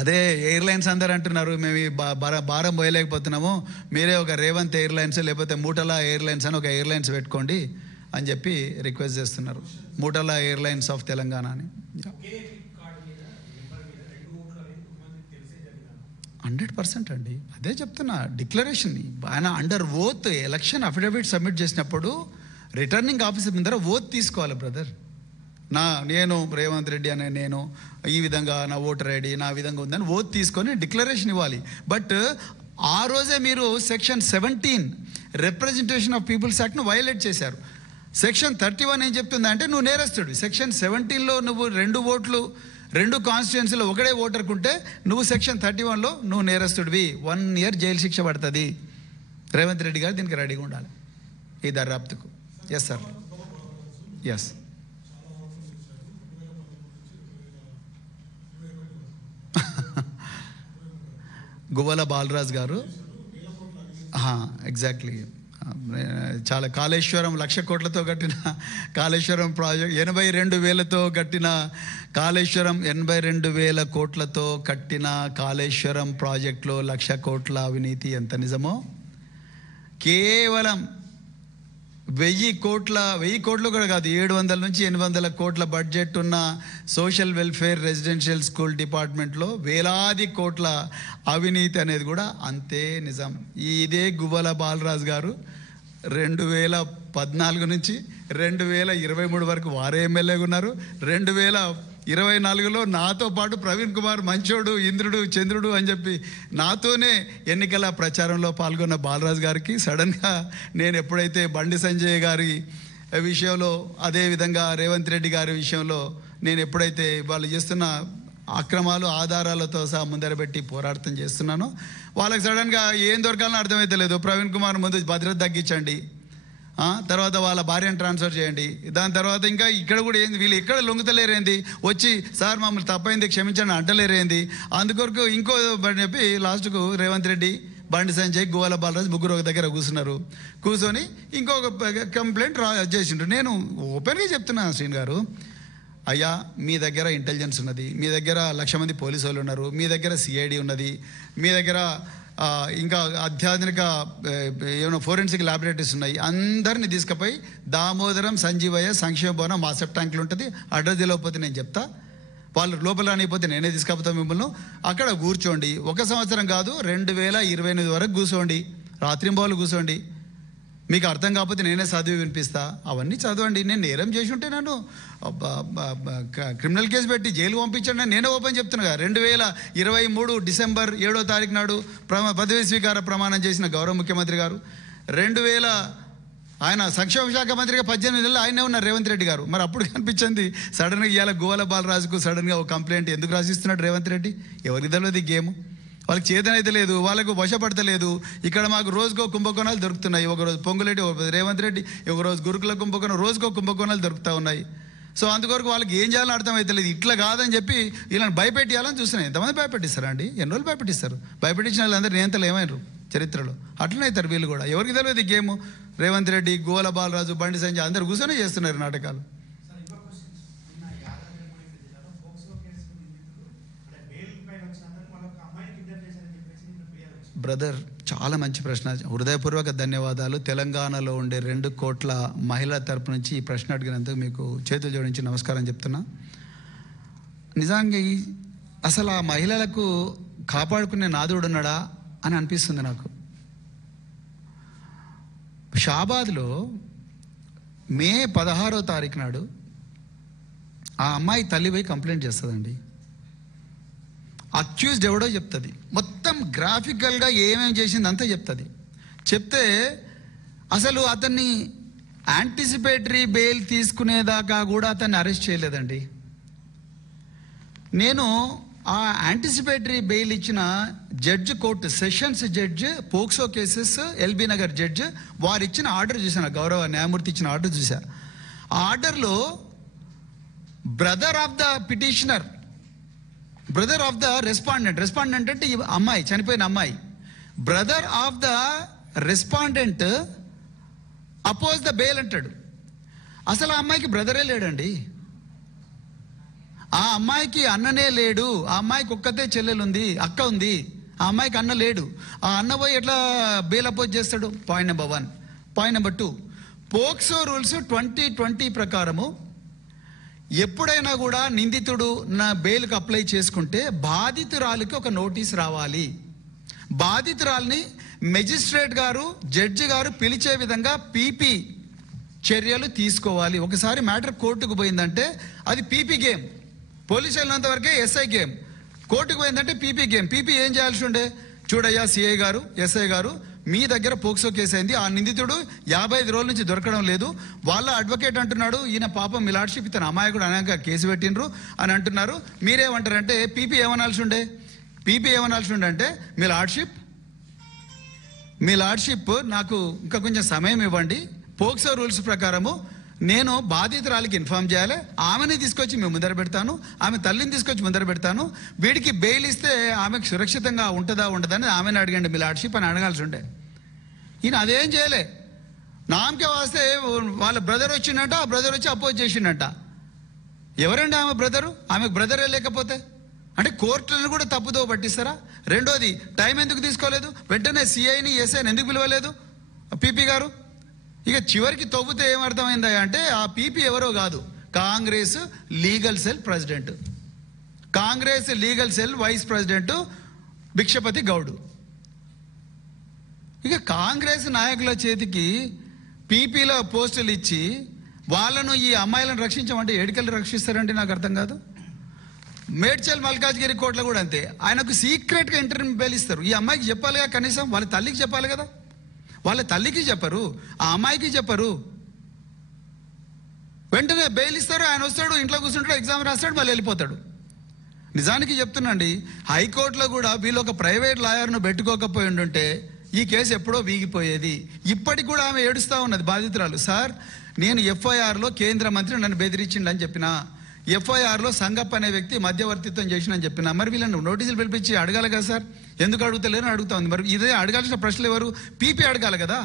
అదే ఎయిర్లైన్స్ అందరు అంటున్నారు మేము ఈ భారం పోయలేకపోతున్నాము, మీరే ఒక రేవంత్ ఎయిర్లైన్స్ లేకపోతే మూటలా ఎయిర్లైన్స్ అని ఒక ఎయిర్లైన్స్ పెట్టుకోండి అని చెప్పి రిక్వెస్ట్ చేస్తున్నారు. మూటలా ఎయిర్లైన్స్ ఆఫ్ తెలంగాణ అని. 100% అండి, అదే చెప్తున్నా. డిక్లరేషన్ ఆయన under oath election affidavit submit చేసినప్పుడు రిటర్నింగ్ ఆఫీసర్ ముందర ఓత్ తీసుకోవాలి బ్రదర్. నేను రేవంత్ రెడ్డి అనే నేను ఈ విధంగా నా ఓటర్ ఐడి నా విధంగా ఉందని ఓత్ తీసుకొని డిక్లరేషన్ ఇవ్వాలి. బట్ ఆ రోజే మీరు సెక్షన్ 17 రిప్రజెంటేషన్ ఆఫ్ పీపుల్స్ యాక్ట్ను వైలేట్ చేశారు. సెక్షన్ 31 ఏం చెప్తుంది అంటే నువ్వు నేరస్తుడివి. సెక్షన్ 17లో నువ్వు 2 ఓట్లు 2 కాన్స్టిట్యుయెన్సీలో ఒకటే ఓటర్కుంటే నువ్వు సెక్షన్ 31లో నువ్వు నేరస్తుడివి, 1 year జైలు శిక్ష పడుతుంది. రేవంత్ రెడ్డి గారు దీనికి రెడీగా ఉండాలి ఈ దర్యాప్తుకు. Yes sir, yes. Guvvala Balaraj గారు ఎగ్జాక్ట్లీ చాలా కాళేశ్వరం 1,00,000 కోట్లతో కట్టిన కాళేశ్వరం ప్రాజెక్ట్ 82,000తో కట్టిన కాళేశ్వరం 82,000 కోట్లతో కట్టిన కాళేశ్వరం ప్రాజెక్టులో 1,00,000 కోట్ల అవినీతి ఎంత నిజమో, కేవలం 1,000 కోట్లు కూడా కాదు, 700 నుంచి 800 కోట్ల బడ్జెట్ ఉన్న సోషల్ వెల్ఫేర్ రెసిడెన్షియల్ స్కూల్ డిపార్ట్మెంట్లో వేలాది కోట్ల అవినీతి అనేది కూడా అంతే నిజం. ఇదే గువ్వల బాలరాజు గారు 2014 నుంచి 2023 వరకు వారే ఎమ్మెల్యేగా ఉన్నారు. 2024లో నాతో పాటు ప్రవీణ్ కుమార్ మంచోడు, ఇంద్రుడు, చంద్రుడు అని చెప్పి నాతోనే ఎన్నికల ప్రచారంలో పాల్గొన్న బాలరాజు గారికి సడన్గా నేను ఎప్పుడైతే బండి సంజయ్ గారి విషయంలో అదేవిధంగా రేవంత్ రెడ్డి గారి విషయంలో నేను ఎప్పుడైతే వాళ్ళు చేస్తున్న అక్రమాలు ఆధారాలతో సహా ముందరబెట్టి పోరాటం చేస్తున్నానో వాళ్ళకి సడన్గా ఏం దొరకాలని అర్థమైతే లేదు. ప్రవీణ్ కుమార్ ముందు భద్రత తగ్గించండి, తర్వాత వాళ్ళ భార్యను ట్రాన్స్ఫర్ చేయండి, దాని తర్వాత ఇంకా ఇక్కడ కూడా ఏంది వీళ్ళు ఎక్కడ లొంగుతలేరేంది, వచ్చి సార్ మమ్మల్ని తప్పైంది క్షమించండి అంటలేరేంది. అందుకొరకు ఇంకో చెప్పి లాస్ట్కు రేవంత్ రెడ్డి, బండి సంజయ్, గువ్వల బాలరాజు ముగ్గురు ఒక దగ్గర కూర్చొని ఇంకొక కంప్లైంట్ చేసిండ్రు. నేను ఓపెన్గా చెప్తున్నాను శ్రీని గారు, అయ్యా మీ దగ్గర ఇంటెలిజెన్స్ ఉన్నది, మీ దగ్గర 1,00,000 మంది పోలీసు వాళ్ళు ఉన్నారు, మీ దగ్గర సిఐడి ఉన్నది, మీ దగ్గర ఇంకా అత్యాధునిక ఏమైనా ఫోరెన్సిక్ ల్యాబొరేటరీస్ ఉన్నాయి, అందరినీ తీసుకుపోయి దామోదరం సంజీవయ్య సంక్షేమ భవనం మా సెప్ట్ ట్యాంక్లో ఉంటుంది, అడ్రస్ తెలియకపోతే నేను చెప్తా, వాళ్ళు లోపల రానిపోతే నేనే తీసుకపోతా మిమ్మల్ని, అక్కడ కూర్చోండి, 1 సంవత్సరం కాదు 2028 వరకు కూర్చోండి, రాత్రింబవళ్ళు కూర్చోండి, మీకు అర్థం కాకపోతే నేనే చదివి వినిపిస్తా, అవన్నీ చదవండి. నేను నేరం చేసి ఉంటే నన్ను క్రిమినల్ కేసు పెట్టి జైలు పంపించండి, నేనే ఓపెన్ చెప్తున్నా. 2023 డిసెంబర్ 7వ తారీఖు నాడు పదవి స్వీకార ప్రమాణం చేసిన గౌరవ ముఖ్యమంత్రి గారు, ఆయన సంక్షేమ శాఖ మంత్రిగా 18 నెలలు ఆయనే ఉన్నారు రేవంత్ రెడ్డి గారు. మరి అప్పుడు కనిపించింది సడన్గా ఇవాళ గువ్వల బాలరాజుకు సడన్గా ఒక కంప్లైంట్ ఎందుకు రాసిస్తున్నాడు రేవంత్ రెడ్డి? ఎవరికి తెలియదు ఈ గేమ్. వాళ్ళకి చేతనైతే లేదు, వాళ్ళకు వశపడతలేదు. ఇక్కడ మాకు రోజుకో కుంభకోణాలు దొరుకుతున్నాయి. ఒకరోజు పొంగులేటి, ఒక రేవంత్ రెడ్డి, ఒకరోజు గురుకుల కుంభకోణం, రోజుకో కుంభకోణాలు దొరుకుతూ ఉన్నాయి. సో అందుకొరకు వాళ్ళకి ఏం చేయాలో అర్థమవుతలేదు. ఇట్లా కాదని చెప్పి వీళ్ళని భయపెట్టియాలని చూస్తున్నాయి. ఎంతమంది భయపెట్టిస్తారా అండి? ఎన్ని రోజులు భయపెట్టిస్తారు? భయపెట్టించిన వాళ్ళందరూ నియంతలు ఏమైనారు చరిత్రలో? అట్లనే అవుతారు వీళ్ళు కూడా. ఎవరికి తెలియదు ఈ గేమ్. రేవంత్ రెడ్డి, గోల బాలరాజు, బండి సంజయ్ అందరు కూర్చొని చేస్తున్నారు నాటకాలు. బ్రదర్, చాలా మంచి ప్రశ్న, హృదయపూర్వక ధన్యవాదాలు. తెలంగాణలో ఉండే 2 కోట్ల మహిళల తరపు నుంచి ఈ ప్రశ్న అడిగినందుకు మీకు చేతులు జోడించి నమస్కారం చెప్తున్నా. నిజంగా అసలు ఆ మహిళలకు కాపాడుకునే నాదుడు ఉన్నాడా అని అనిపిస్తుంది నాకు. షాబాద్లో మే 16వ తారీఖు నాడు ఆ అమ్మాయి తల్లి పోయి కంప్లైంట్ చేస్తుందండి. అక్యూజ్డ్ ఎవడో చెప్తుంది, మొత్తం గ్రాఫికల్గా ఏమేమి చేసింది అంతా చెప్తుంది. చెప్తే అసలు అతన్ని యాంటిసిపేటరీ బెయిల్ తీసుకునేదాకా కూడా అతన్ని అరెస్ట్ చేయలేదండి. నేను ఆ యాంటిసిపేటరీ బెయిల్ ఇచ్చిన judge, court sessions judge, POCSO cases LB Nagar judge, వారు ఇచ్చిన ఆర్డర్ చూశాను, గౌరవ న్యాయమూర్తి ఇచ్చిన ఆర్డర్ చూసా. ఆ ఆర్డర్లో brother of the petitioner, brother of the respondent అంటే ఈ అమ్మాయి, చనిపోయిన అమ్మాయి, brother of the respondent oppose the bail అంటాడు. అసలు ఆ అమ్మాయికి బ్రదరే లేడండి. ఆ అమ్మాయికి అన్ననే లేడు. ఆ అమ్మాయికి ఒక్కతే చెల్లెలు ఉంది, అక్క ఉంది. ఆ అమ్మాయికి అన్న లేడు. ఆ అన్న పోయి ఎట్లా బెయిల్ అపోజ్ చేస్తాడు? Point number 1. Point number 2, POCSO rules 2020 ప్రకారము ఎప్పుడైనా కూడా నిందితుడు నా బెయిల్కి అప్లై చేసుకుంటే బాధితురాలికి ఒక నోటీస్ రావాలి. బాధితురాలిని మెజిస్ట్రేట్ గారు, జడ్జి గారు పిలిచే విధంగా పీపీ చర్యలు తీసుకోవాలి. ఒకసారి మ్యాటర్ కోర్టుకు పోయిందంటే అది పీపీ గేమ్. పోలీసు వెళ్ళినంత వరకే ఎస్ఐ గేమ్. కోర్టుకు పోయిందంటే పీపీ గేమ్. పీపీ ఏం చేయాల్సి ఉండే? చూడయ్యా సిఐ గారు, ఎస్ఐ గారు, మీ దగ్గర పోక్సో కేసు అయింది, ఆ నిందితుడు 55 రోజుల నుంచి దొరకడం లేదు. వాళ్ళ అడ్వకేట్ అంటున్నాడు, ఈయన పాపం మీ లార్డ్షిప్ ఇతను అమాయకుడు అనేక కేసు పెట్టినరు అని అంటున్నారు. మీరేమంటారంటే పీపీ ఏమనాల్సి ఉండే? పీపీ ఏమనాల్సి ఉండే అంటే, మీ లార్డ్షిప్ నాకు ఇంకా కొంచెం సమయం ఇవ్వండి, పోక్సో రూల్స్ ప్రకారము నేను బాధితురాలికి ఇన్ఫార్మ్ చేయాలి, ఆమెని తీసుకొచ్చి మేము ముందర పెడతాను, ఆమె తల్లిని తీసుకొచ్చి ముందర పెడతాను, వీడికి బెయిల్ ఇస్తే ఆమెకు సురక్షితంగా ఉంటుందా ఉండదని ఆమెను అడగండి మీ లార్డ్షిప్ అని అడగాల్సి ఉండే. ఈయన అదేం చేయలే. నామకే వస్తే వాళ్ళ బ్రదర్ వచ్చిందంట, ఆ బ్రదర్ వచ్చి అపోజ్ చేసిండంట. ఎవరండి ఆమె బ్రదరు? ఆమెకు బ్రదరే లేకపోతే అంటే కోర్టులను కూడా తప్పుదో పట్టిస్తారా? రెండోది, టైం ఎందుకు తీసుకోలేదు? వెంటనే సిఐని, ఎస్ఐని ఎందుకు పిలవలేదు పీపీ గారు? ఇక చివరికి తవ్వుతే ఏమర్థమైందా అంటే ఆ పీపీ ఎవరో కాదు, Congress legal cell president, Congress legal cell vice president Bhikshapathi Goud. ఇక కాంగ్రెస్ నాయకుల చేతికి పీపీలో పోస్టులు ఇచ్చి వాళ్ళను, ఈ అమ్మాయిలను రక్షించమంటే ఏడికలు రక్షిస్తారంటే నాకు అర్థం కాదు. మేడ్చల్ మల్కాజ్గిరి కోర్టులో కూడా అంతే. ఆయనకు సీక్రెట్గా ఇంటర్వ్యూ బెయిల్ ఇస్తారు. ఈ అమ్మాయికి చెప్పాలిగా, కనీసం వాళ్ళ తల్లికి చెప్పాలి కదా. వాళ్ళ తల్లికి చెప్పరు, ఆ అమ్మాయికి చెప్పరు. వెంటనే బెయిల్ ఇస్తారు, ఆయన వస్తాడు, ఇంట్లో కూర్చుంటాడు, ఎగ్జామ్ రాస్తాడు, మళ్ళీ వెళ్ళిపోతాడు. నిజానికి చెప్తున్నాండి, హైకోర్టులో కూడా వీళ్ళు ఒక ప్రైవేట్ లాయర్ను పెట్టుకోకపోయి ఉంటే ఈ కేసు ఎప్పుడో వీగిపోయేది. ఇప్పటికి కూడా ఆమె ఏడుస్తూ ఉన్నది బాధితురాలు. సార్, నేను ఎఫ్ఐఆర్లో కేంద్ర మంత్రి నన్ను బెదిరించిండని చెప్పిన, ఎఫ్ఐఆర్లో సంగప్ప అనే వ్యక్తి మధ్యవర్తిత్వం చేసినని చెప్పిన. మరి వీళ్ళని నోటీసులు పిలిపించి అడగాలి కదా సార్, ఎందుకు అడుగుతలేరని అడుగుతా ఉంది. మరి ఇదే అడగాల్సిన ప్రశ్నలు ఎవరు? పీపీ అడగాలి కదా.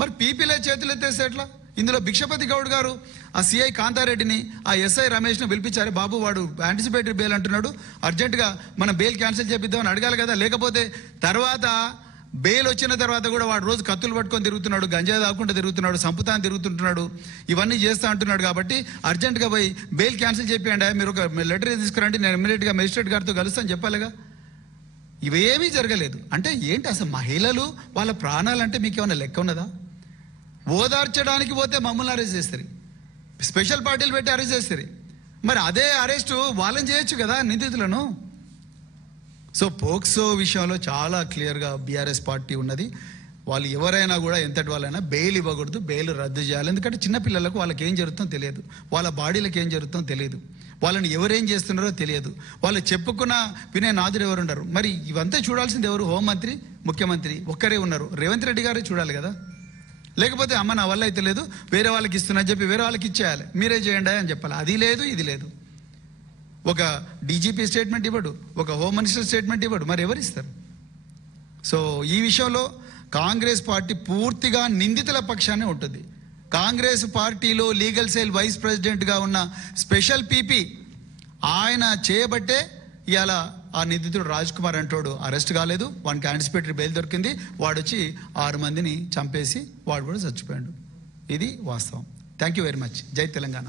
మరి పీపీలే చేతులు ఎత్తేస్తే ఎట్లా? ఇందులో భిక్షపతి గౌడ్ గారు ఆ సిఐ కాంతారెడ్డిని, ఆ ఎస్ఐ రమేష్ను పిలిపించారు. బాబు, వాడు యాంటిసిపేటరీ బెయిల్ అంటున్నాడు, అర్జెంటుగా మనం బెయిల్ క్యాన్సిల్ చేపిద్దామని అడగాలి కదా. లేకపోతే తర్వాత బెయిల్ వచ్చిన తర్వాత కూడా వాడు రోజు కత్తులు పట్టుకొని తిరుగుతున్నాడు, గంజాయి తాకుండా తిరుగుతున్నాడు, సంపుతాన్ని తిరుగుతుంటున్నాడు, ఇవన్నీ చేస్తూ అంటున్నాడు. కాబట్టి అర్జెంటుగా పోయి బెయిల్ క్యాన్సిల్ చేయండి, మీరు ఒక లెటర్ తీసుకురండి, నేను ఇమ్మీడియట్గా మెజిస్ట్రేట్ గారితో కలుస్తాను చెప్పాలిగా. ఇవేమీ జరగలేదు. అంటే ఏంటి అసలు? మహిళలు వాళ్ళ ప్రాణాలంటే మీకు ఏమైనా లెక్క ఉన్నదా? ఓదార్చడానికి పోతే మమ్మల్ని అరెస్ట్ చేస్తారు, స్పెషల్ పార్టీలు పెట్టి అరెస్ట్ చేస్తారు. మరి అదే అరెస్టు వాళ్ళని చేయొచ్చు కదా, నిందితులను. సో పోక్సో విషయంలో చాలా క్లియర్గా బీఆర్ఎస్ పార్టీ ఉన్నది. వాళ్ళు ఎవరైనా కూడా ఎంతటి వాళ్ళైనా బెయిల్ ఇవ్వకూడదు, బెయిల్ రద్దు చేయాలి. ఎందుకంటే చిన్నపిల్లలకు వాళ్ళకి ఏం జరుగుతుందో తెలియదు, వాళ్ళ బాడీలకు ఏం జరుగుతుందో తెలియదు, వాళ్ళని ఎవరేం చేస్తున్నారో తెలియదు, వాళ్ళు చెప్పుకున్న వినే నాదుడు ఎవరు ఉండరు. మరి ఇవంతా చూడాల్సింది ఎవరు? హోంమంత్రి, ముఖ్యమంత్రి ఒక్కరే ఉన్నారు. రేవంత్ రెడ్డి గారే చూడాలి కదా. లేకపోతే అమ్మ నా వల్ల అయితే లేదు, వేరే వాళ్ళకి ఇస్తున్నా చెప్పి వేరే వాళ్ళకి ఇచ్చేయాలి, మీరే చేయండి అని చెప్పాలి. అది లేదు, ఇది లేదు. ఒక డీజీపీ స్టేట్మెంట్ ఇవ్వడు, ఒక హోమ్ మినిస్టర్ స్టేట్మెంట్ ఇవ్వడు, మరి ఎవరు ఇస్తారు? సో ఈ విషయంలో కాంగ్రెస్ పార్టీ పూర్తిగా నిందితుల పక్షానే ఉంటుంది. కాంగ్రెస్ పార్టీలో లీగల్ సెల్ వైస్ ప్రెసిడెంట్గా ఉన్న స్పెషల్ పీపీ ఆయన చేయబట్టే ఇవాళ ఆ నిందితుడు రాజ్ కుమార్ అంటోడు అరెస్ట్ కాలేదు, వానికి యాంటిసిపేటరీ బెయిల్ దొరికింది, వాడు వచ్చి 6 మందిని చంపేసి వాడు కూడా చచ్చిపోయాడు. ఇది వాస్తవం. Thank you very much. జై తెలంగాణ.